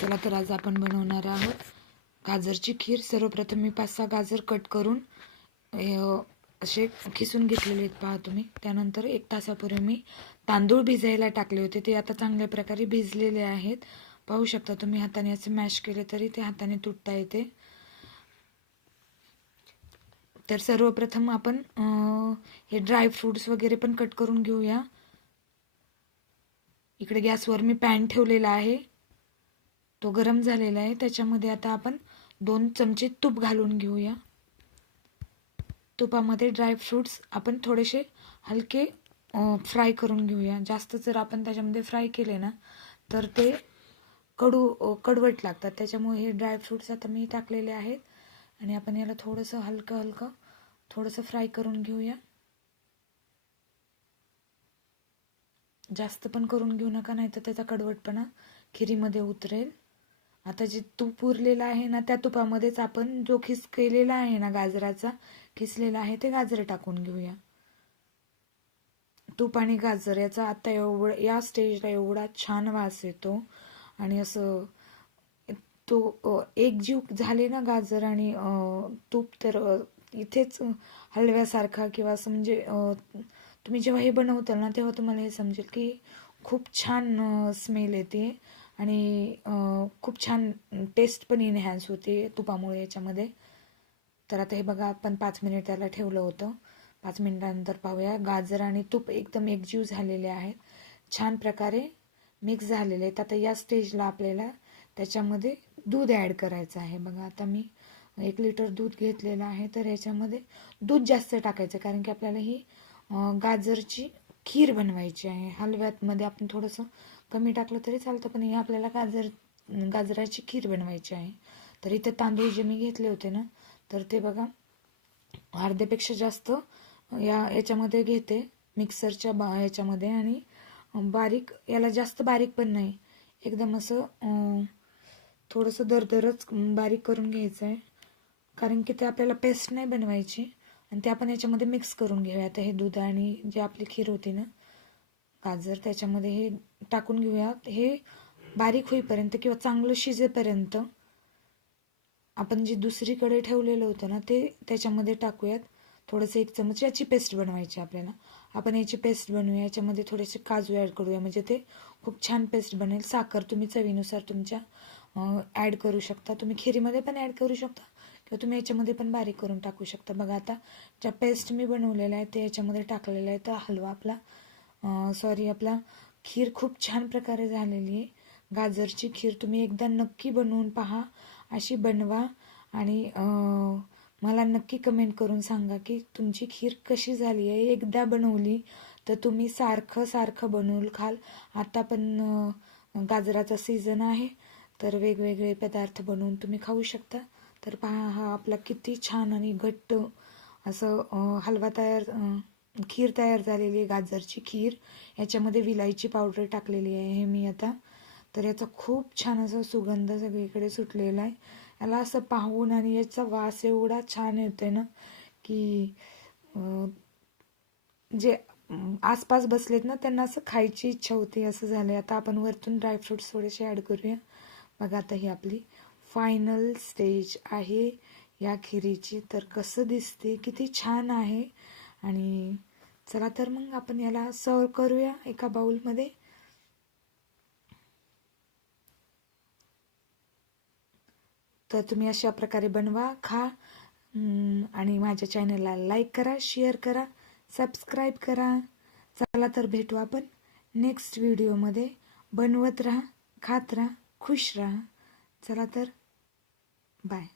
चला तर आज आपण बनवणार आहोत गाजरची खीर। सर्वप्रथम मी 5-6 गाजर कट करून असे खिसून घेतलेले आहेत पहा तुम्ही। त्यानंतर 1 तासापूर्वी मी तांदूळ भिजायला टाकले होते, ते आता चांगल्या प्रकारे भिजलेले आहेत। पाहू शकता तुम्ही, हाताने असे मॅश केले तरी ते हाताने तुटता येते। तर सर्वप्रथम आपण हे ड्राय फ्रूट्स वगैरे पण कट करून घेऊया। इकडे गॅसवर मी पॅन ठेवलेला आहे, तो गरम झालेला आहे। त्याच्यामध्ये आता आपण 2 चमचे तूप घालून घेऊया। तुपामध्ये ड्राय फ्रूट्स आपण थोडेसे हलके फ्राय करून घेऊया। जास्त जर आपण त्याच्यामध्ये फ्राय केले ना तर ते कडवट लागतात, त्याच्यामुळे हे ड्राय फ्रूट्स आता मी टाकलेले आहेत आणि आपण याला थोडंसं हलकं थोडंसं फ्राय करून घेऊया। जास्त पण करून घेऊ नका, नाही तर त्याचा कडवटपणा खिरीमध्ये उतरेल। आता जे तूप उरलेलं आहे ना, त्या तुपामध्येच आपण जो खिस केलेला आहे ना गाजराचा खिसलेला आहे ते गाजर टाकून घेऊया। तूप आणि गाजर याचा आता या स्टेजला एवढा छान वास येतो आणि असं तो एकजीव झाले ना गाजर आणि तूप, तर इथेच हलव्यासारखा किंवा असं म्हणजे तुम्ही जेव्हा हे बनवताल ना तेव्हा तुम्हाला हे समजेल की खूप छान स्मेल येते आणि खूप छान टेस्ट पण इनहॅन्स होते तुपामुळे याच्यामध्ये। तर आता हे बघा, आपण 5 मिनिट त्याला ठेवलं होतं। 5 मिनिटांनंतर पाहूया, गाजर आणि तूप एकदम एकजीव झालेले आहेत, छान प्रकारे मिक्स झालेले आहेत। आता या स्टेजला आपल्याला त्याच्यामध्ये दूध ॲड करायचं आहे। बघा, आता मी 1 लिटर दूध घेतलेलं आहे, तर याच्यामध्ये दूध जास्त टाकायचं, कारण की आपल्याला ही गाजरची खीर बनवायची आहे। हलव्यामध्ये आपण थोडंसं कमी टाकलं तरी चालतं, पण हे आपल्याला गाजराची खीर बनवायची आहे। तर इथे तांदूळ जे मी घेतले होते ना, तर ते बघा अर्ध्यापेक्षा जास्त याच्यामध्ये घेते, मिक्सरच्या याच्यामध्ये। आणि बारीक, याला जास्त बारीक पण नाही, एकदम असं थोडंसं दरदरच बारीक करून घ्यायचं आहे, कारण की ते आपल्याला पेस्ट नाही बनवायची आणि ते आपण याच्यामध्ये मिक्स करून घेऊया। आता हे दूध आणि जे आपली खीर होती ना गाजर, त्याच्यामध्ये हे टाकून घेऊया। हे बारीक होईपर्यंत किंवा चांगलं शिजेपर्यंत आपण जे दुसरीकडे ठेवलेलं होतं ना ते त्याच्यामध्ये टाकूयात। थोडंसं 1 चमच याची पेस्ट बनवायची आपल्याला। आपण याची पेस्ट बनवूया, याच्यामध्ये थोडेसे काजू ॲड करूया, म्हणजे ते खूप छान पेस्ट बनेल। साखर तुम्ही चवीनुसार तुमच्या ॲड करू शकता, तुम्ही खिरीमध्ये पण ॲड करू शकता किंवा तुम्ही याच्यामध्ये पण बारीक करून टाकू शकता। बघा, आता ज्या पेस्ट मी बनवलेल्या आहे ते याच्यामध्ये टाकलेलं आहे, तर हलवा आपला आपला खीर खूप छान प्रकारे झालेली आहे। गाजरची खीर तुम्ही एकदा नक्की बनवून पहा, अशी बनवा आणि मला नक्की कमेंट करून सांगा की तुमची खीर कशी झाली आहे। एकदा बनवली तर तुम्ही सारखं बनवून खाल। आता पण गाजराचा सीझन आहे, तर वेगवेगळे पदार्थ बनवून तुम्ही खाऊ शकता। तर पहा, हा आपला किती छान आणि घट्ट असं खीर तयार झालेली आहे, गाजरची खीर। याच्यामध्ये विलायची पावडर टाकलेली आहे मी आता, तर याचा खूप छान असा सुगंध सगळीकडे सुटलेला आहे। याला असं पाहून आणि याचा वास एवढा छान येतोय ना की जे आसपास बसलेत ना त्यांना असं खायची इच्छा होती, असं झालंय। आता आपण वरतून ड्रायफ्रुट्स थोडेसे ॲड करूया। बघा, आता ही आपली फायनल स्टेज आहे या खिरीची, तर कसं दिसते, किती छान आहे। आणि चला तर मग आपण याला सर्व करूया एका बाउलमध्ये। तर तुम्ही अशा प्रकारे बनवा, खा आणि माझ्या चॅनलला लाईक करा, शेअर करा, सबस्क्राईब करा। चला तर भेटू आपण नेक्स्ट व्हिडिओमध्ये। बनवत राहा, खात राहा, खुश राहा। चला तर, बाय।